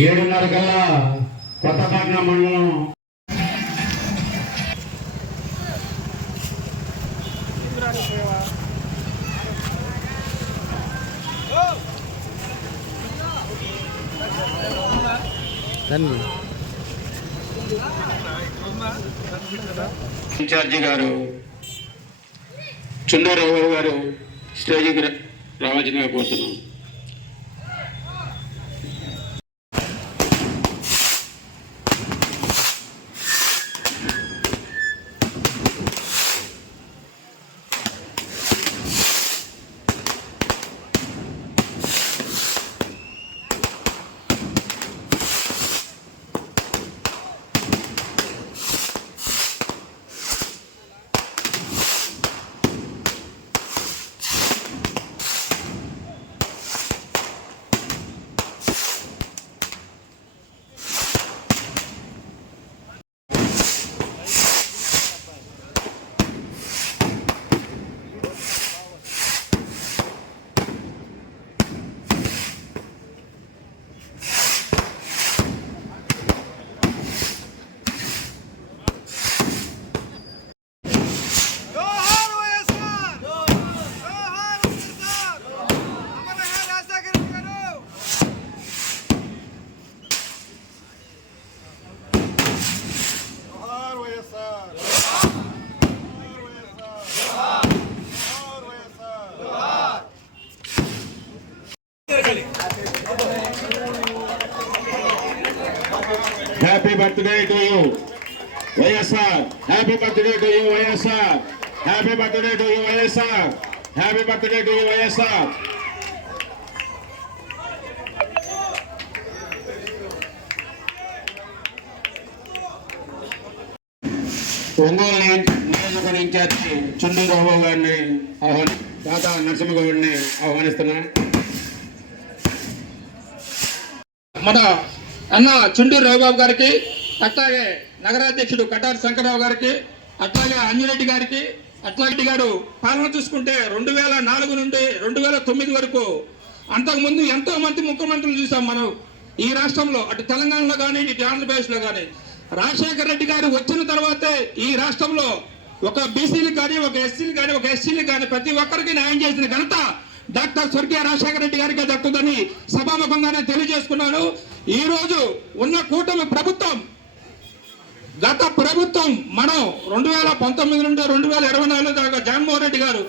7:30 కల్లా కొత్తపట్నం మండలం ఇన్ఛార్జి గారు చుండూరావు గారు స్టేజ్కి రావాల్సిందిగా కోరుతున్నాం. Happy birthday to you, YSR. Happy birthday to you, YSR. Happy birthday to you, YSR. Happy birthday to you, YSR. Ongole నియోజకవర్గ ఇన్ఛార్జి చుండూరావు గారిని తాత నరసింహ గారిని ఆహ్వానిస్తున్నాను. మన అన్న చుండూరు రవిబాబు గారికి, అట్లాగే నగరాధ్యక్షుడు కటారి శంకరరావు గారికి, అట్లాగే అంజిరెడ్డి గారికి, అట్లాగే గారు పాలన చూసుకుంటే 2004 నుండి 2009 వరకు అంతకుముందు ఎంతో మంది ముఖ్యమంత్రులు చూసాం మనం ఈ రాష్ట్రంలో, అటు తెలంగాణలో కానీ ఇటు ఆంధ్రప్రదేశ్లో కానీ. రాజశేఖర రెడ్డి గారు వచ్చిన తర్వాతే ఈ రాష్ట్రంలో ఒక బీసీలు కానీ, ఒక ఎస్సీలు కానీ, ఒక ఎస్సీలు కానీ ప్రతి ఒక్కరికి న్యాయం చేసిన ఘనత డాక్టర్ స్వర్గీయ రాజశేఖర రెడ్డి గారికి దక్కుతుందని సభాముఖంగానే తెలియజేసుకున్నాను. ఈ రోజు ఉన్న కూటమి ప్రభుత్వం, గత ప్రభుత్వం మనం 2019 నుండి 2024 దాకా జగన్మోహన్ రెడ్డి గారు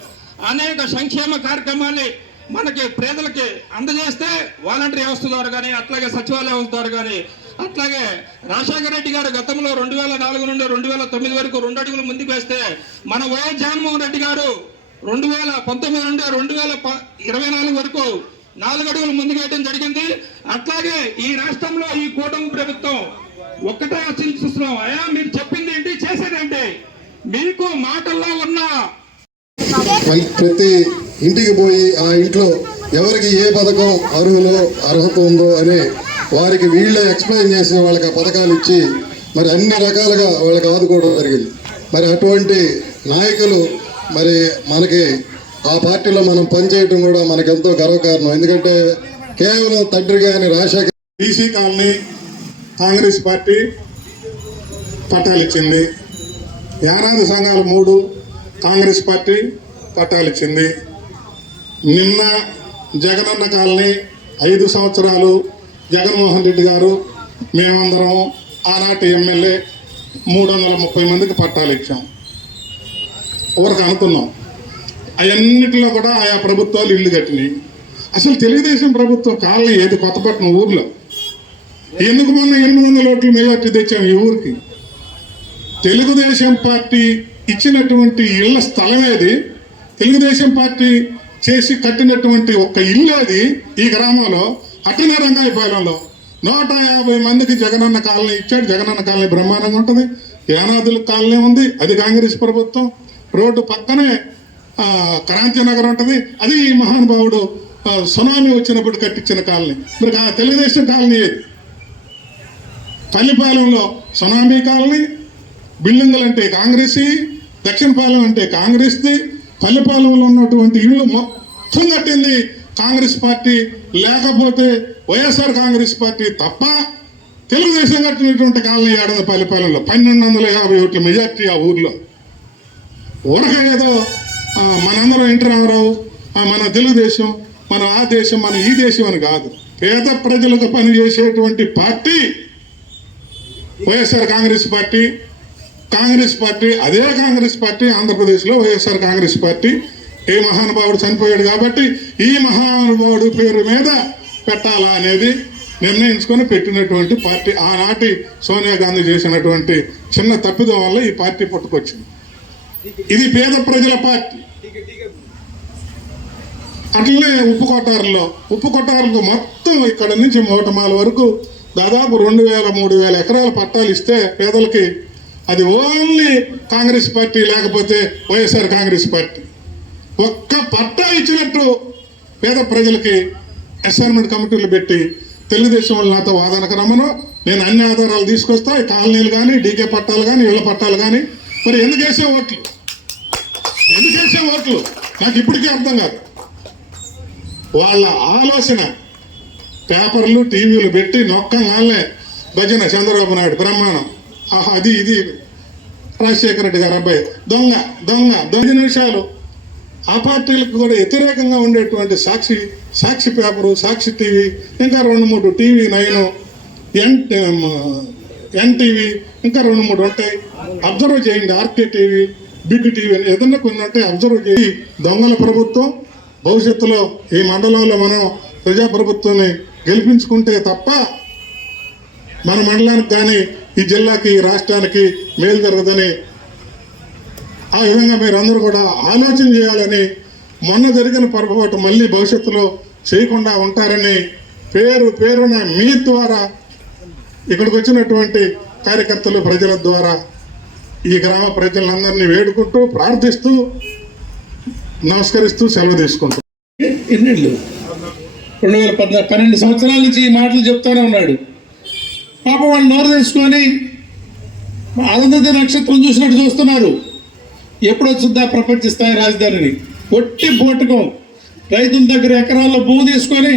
అనేక సంక్షేమ కార్యక్రమాన్ని మనకి పేదలకి అందజేస్తే వాలంటరీ వ్యవస్థ ద్వారా కానీ, అట్లాగే సచివాలయ వ్యవస్థ ద్వారా కానీ, అట్లాగే రాజశేఖర రెడ్డి గారు గతంలో 2004 నుండి 2009 వరకు 2 అడుగులు ముందుకు వేస్తే మన వైఎస్ జగన్మోహన్ రెడ్డి గారు 2019 నుండి 2024 వరకు 4 అడుగులు ముందుకేయడం జరిగింది. అట్లాగే ఈ రాష్ట్రంలో ఈ కూటమి ప్రభుత్వం ఒక్కటే ఆశిస్తున్నాం, అయ్యా మీరు చెప్పింది ఏంటి, చేసేదేంటి, మీకు మాటల్లో ఉన్న ప్రతి ఇంటికి పోయి ఆ ఇంట్లో ఎవరికి ఏ పథకం అర్హత ఉందో అని వారికి వీళ్ళే ఎక్స్ప్లెయిన్ చేసి వాళ్ళకి ఆ పథకాలు ఇచ్చి మరి అన్ని రకాలుగా వాళ్ళకి ఆదుకోవడం జరిగింది. మరి అటువంటి నాయకులు మరి మనకి ఆ పార్టీలో మనం పనిచేయడం కూడా మనకు ఎంతో గర్వకారణం. ఎందుకంటే కేవలం తండ్రి గాని Rajasekhar BC colony Congress party పట్టాలిచ్చింది, యానాది సంఘాలు 3 కాంగ్రెస్ పార్టీ పట్టాలిచ్చింది. నిన్న జగనన్న కాలనీ 5 సంవత్సరాలు జగన్మోహన్ రెడ్డి గారు మేమందరం ఆనాటి ఎమ్మెల్యే 330 మందికి పట్టాలు ఇచ్చాం. ఎవరికి అనుకున్నాం అవన్నిటిలో కూడా ఆయా ప్రభుత్వాలు ఇల్లు కట్టినాయి. అసలు తెలుగుదేశం ప్రభుత్వం కాలనీ ఏది కొత్తపట్నం ఊర్లో ఎందుకు మొన్న 800 ఓట్లు మెజార్టీ తెచ్చాం ఈ ఊరికి? తెలుగుదేశం పార్టీ ఇచ్చినటువంటి ఇళ్ల స్థలం ఏది? తెలుగుదేశం పార్టీ చేసి కట్టినటువంటి ఒక్క ఇల్లు అది ఈ గ్రామంలో? అట్టనే రంగాయపాలెంలో 150 మందికి జగనన్న కాలనీ ఇచ్చాడు. జగనన్న కాలనీ బ్రహ్మాండంగా ఉంటుంది. యానాదుల కాలనీ ఉంది, అది కాంగ్రెస్ ప్రభుత్వం. రోడ్డు పక్కనే క్రాంతినగర్ ఉంటుంది, అది మహానుభావుడు సునామీ వచ్చినప్పుడు కట్టించిన కాలనీ. మరి తెలుగుదేశం కాలనీ ఏది? పల్లిపాలెంలో సునామీ కాలనీ, బిల్డింగులు అంటే కాంగ్రెస్, దక్షిణపాలెం అంటే కాంగ్రెస్ది. పల్లిపాలెంలో ఉన్నటువంటి ఇళ్ళు మొత్తం కట్టింది కాంగ్రెస్ పార్టీ లేకపోతే వైఎస్ఆర్ కాంగ్రెస్ పార్టీ తప్ప తెలుగుదేశం కట్టినటువంటి కాలనీ ఏడందపల్లిపాలెంలో 1250 ఓట్ల మెజార్టీ ఆ ఊర్లో. ఊరక ఏదో మనందరం ఎన్టీ రామారావు, మన తెలుగుదేశం, మన ఆ దేశం, మన ఈ దేశం అని కాదు. పేద ప్రజలకు పనిచేసేటువంటి party YSR Congress party. Congress party, అదే కాంగ్రెస్ పార్టీ ఆంధ్రప్రదేశ్లో వైఎస్ఆర్ కాంగ్రెస్ పార్టీ. ఏ మహానుభావుడు చనిపోయాడు కాబట్టి ఈ మహానుభావుడు పేరు మీద పెట్టాలా అనేది నిర్ణయించుకొని పెట్టినటువంటి పార్టీ. ఆనాటి సోనియా గాంధీ చేసినటువంటి చిన్న తప్పిదం వల్ల ఈ పార్టీ పుట్టుకొచ్చింది. ఇది పేద ప్రజల పార్టీ. అట్లనే ఉప్పు కొట్టారులకు మొత్తం ఇక్కడ నుంచి మోటమాల వరకు దాదాపు 2000-3000 ఎకరాల పట్టాలు ఇస్తే పేదలకి అది ఓన్లీ కాంగ్రెస్ పార్టీ లేకపోతే వైఎస్ఆర్ కాంగ్రెస్ పార్టీ. ఒక్క పట్టా ఇచ్చినట్టు పేద ప్రజలకి అసైన్మెంట్ కమిటీలు పెట్టి తెలుగుదేశం వాళ్ళు నాతో వాదనకు రమ్మను, నేను అన్ని ఆధారాలు తీసుకొస్తా, ఈ కాలనీలు కానీ, డీకే పట్టాలు కానీ, ఇళ్ల పట్టాలు కానీ. మరి ఎందుకు వేసే ఓట్లు నాకు ఇప్పటికీ అర్థం కాదు. వాళ్ళ ఆలోచన పేపర్లు టీవీలు పెట్టి నొక్కంగానే భజన చంద్రబాబు నాయుడు బ్రహ్మాండం, అది ఇది రాజశేఖర రెడ్డి గారు అబ్బాయి దొంగ 5 నిమిషాలు ఆ పార్టీలకు కూడా వ్యతిరేకంగా ఉండేటువంటి సాక్షి పేపరు, సాక్షి టీవీ, ఇంకా 2-3 టీవీ 9, ఎన్టీవీ, ఇంకా 2-3 ఉంటాయి. అబ్జర్వ్ చేయండి. ఆర్కే టీవీ, బిగ్ టీవీ అని ఏదన్నా కొన్ని ఉంటాయి. అబ్జర్వ్ చేయి. దొంగల ప్రభుత్వం. భవిష్యత్తులో ఈ మండలంలో మనం ప్రజాప్రభుత్వాన్ని గెలిపించుకుంటే తప్ప మన మండలానికి కానీ, ఈ జిల్లాకి, ఈ రాష్ట్రానికి మేలు జరగదని ఆ విధంగా మీరందరూ కూడా ఆలోచన చేయాలని, మొన్న జరిగిన పొరపాటు మళ్ళీ భవిష్యత్తులో చేయకుండా ఉంటారని పేరున మీ ద్వారా ఇక్కడికి వచ్చినటువంటి కార్యకర్తలు, ప్రజల ద్వారా ఈ గ్రామ ప్రజలందరినీ వేడుకుంటూ, ప్రార్థిస్తూ, నమస్కరిస్తూ సెలవు తీసుకుంటాం. ఎన్నేళ్ళు 2012 సంవత్సరాల నుంచి ఈ మాటలు చెప్తానే ఉన్నాడు. పాపం వాళ్ళు నోరు తెచ్చుకొని అరుంధతి నక్షత్రం చూసినట్టు చూస్తున్నారు. ఎప్పుడు వచ్చిందా ప్రపంచ స్థాయి రాజధానిని? ఒట్టి బోటకం. రైతుల దగ్గర ఎకరాల్లో భూమి తీసుకొని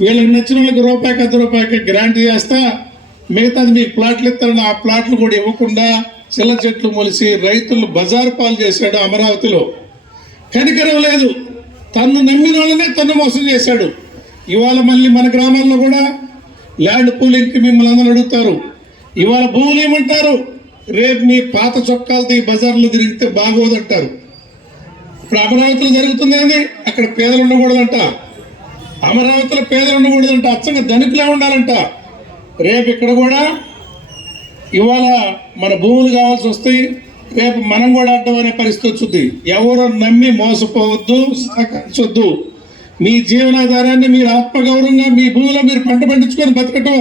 వీళ్ళకి నచ్చిన వాళ్ళకి రూపాయికి ₹1 గ్రాంట్ చేస్తా, మిగతాది మీకు ప్లాట్లు ఇస్తారని ఆ ప్లాట్లు కూడా ఇవ్వకుండా చిల్ల చెట్లు మొలిసి రైతులు బజారు పాలు చేశాడు అమరావతిలో. కనికరం లేదు. తన్ను నమ్మిన వాళ్ళనే తను మోసం చేశాడు. ఇవాళ మళ్ళీ మన గ్రామాల్లో కూడా ల్యాండ్ పూలింగ్కి మిమ్మల్ని అందరూ అడుగుతారు. ఇవాళ భూములు ఏమంటారు? రేపు మీ పాత చొక్కాలతో ఈ బజార్లో తిరిగితే బాగోదంటారు. ఇప్పుడు అమరావతిలో జరుగుతుందని అక్కడ పేదలు ఉండకూడదంట. అమరావతిలో పేదలు ఉండకూడదంట. అచ్చంగా ధనికులే ఉండాలంట. రేపు ఇక్కడ కూడా ఇవాళ మన భూములు కావాల్సి వస్తాయి. రేపు మనం కూడా అడ్డం అనే పరిస్థితి వచ్చింది. ఎవరు నమ్మి మోసపోవద్దు, సహకరించొద్దు. మీ జీవనాధారాన్ని మీరు ఆత్మగౌరవంగా మీ భూమిలో మీరు పంట పండించుకొని బతకటం,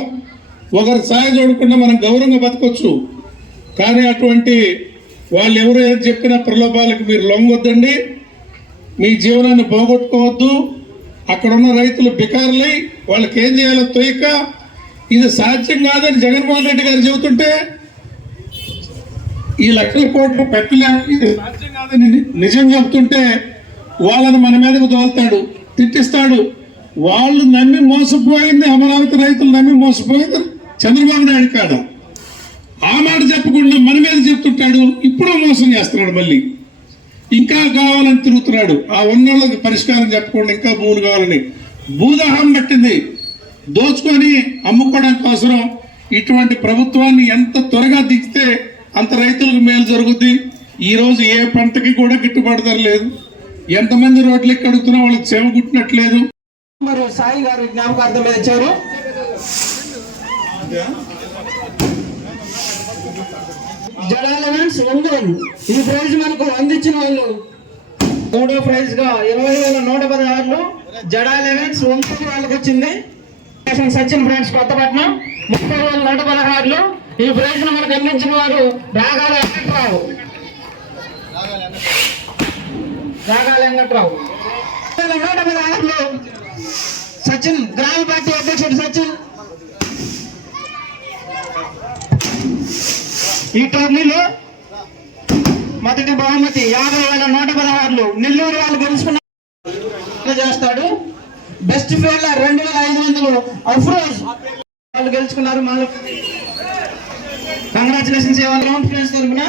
ఒకరి సాయం చూడకుండా మనం గౌరవంగా బతకొచ్చు. కానీ అటువంటి వాళ్ళు ఎవరు ఏది చెప్పినా ప్రలోభాలకు మీరు లొంగొద్దండి. మీ జీవనాన్ని పోగొట్టుకోవద్దు. అక్కడ ఉన్న రైతులు బికారులై వాళ్ళకి ఏం చేయాలో తోయక ఇది సాధ్యం కాదని జగన్మోహన్ రెడ్డి గారు చెబుతుంటే ఈ లక్షల కోట్లు పెట్టలేము, ఇది సాధ్యం కాదని నిజం చెబుతుంటే వాళ్ళని మన మీదకు తోలుతాడు, తిట్టిస్తాడు. వాళ్ళు నమ్మి మోసపోయింది, అమరావతి రైతులు నమ్మి మోసపోయింది చంద్రబాబు నాయుడు కాడ. ఆ మాట చెప్పకుండా మన మీద చెప్తుంటాడు. ఇప్పుడు మోసం చేస్తున్నాడు. మళ్ళీ ఇంకా కావాలని తిరుగుతున్నాడు. ఆ ఉన్నోళ్ళకి పరిష్కారం చెప్పకుండా ఇంకా భూములు కావాలని భూదాహం పట్టింది. దోచుకొని అమ్ముకోవడానికి కోసం ఇటువంటి ప్రభుత్వాన్ని ఎంత త్వరగా దిగితే అంత రైతులకు మేలు జరుగుద్ది. ఈరోజు ఏ పంటకి కూడా గిట్టుబాటు ధర లేదు. ఎంతమంది రోడ్లు ఎక్కి అడుగుతున్నా వాళ్ళకి సేవ కుట్టినట్లేదు. మరి సాయి గారు జ్ఞాపకార్థం మీద ఇచ్చారు. జడాలెవెన్స్ ఒంగోలు ఈ ప్రైజ్ మనకు అందించిన వాళ్ళు 3వ ప్రైజ్ గా 20,116 జడాలెవెన్స్ ఒంగోలు వాళ్ళకి వచ్చింది. సచిన్ ఫ్రెండ్స్ కొత్తపట్నం 30,116 ఈ ప్రైజ్ ను మనకు అందించిన వారు రాగాల వెంకట్రావు. 116 సచిన్ గ్రామ పార్టీ అధ్యక్షుడు సచిన్. ఈ టోర్నీలో మొదటి బహుమతి 50,116 నెల్లూరు వాళ్ళు గెలుచుకున్న చేస్తాడు. బెస్ట్ ఫీల్డర్ 2500 అఫ్రోజ్ వాళ్ళు గెలుచుకున్నారు. మళ్ళీ కంగ్రాచులేషన్స్ ఇవ్వాలి గ్రౌండ్ ఫ్రెండ్స్ తరఫున.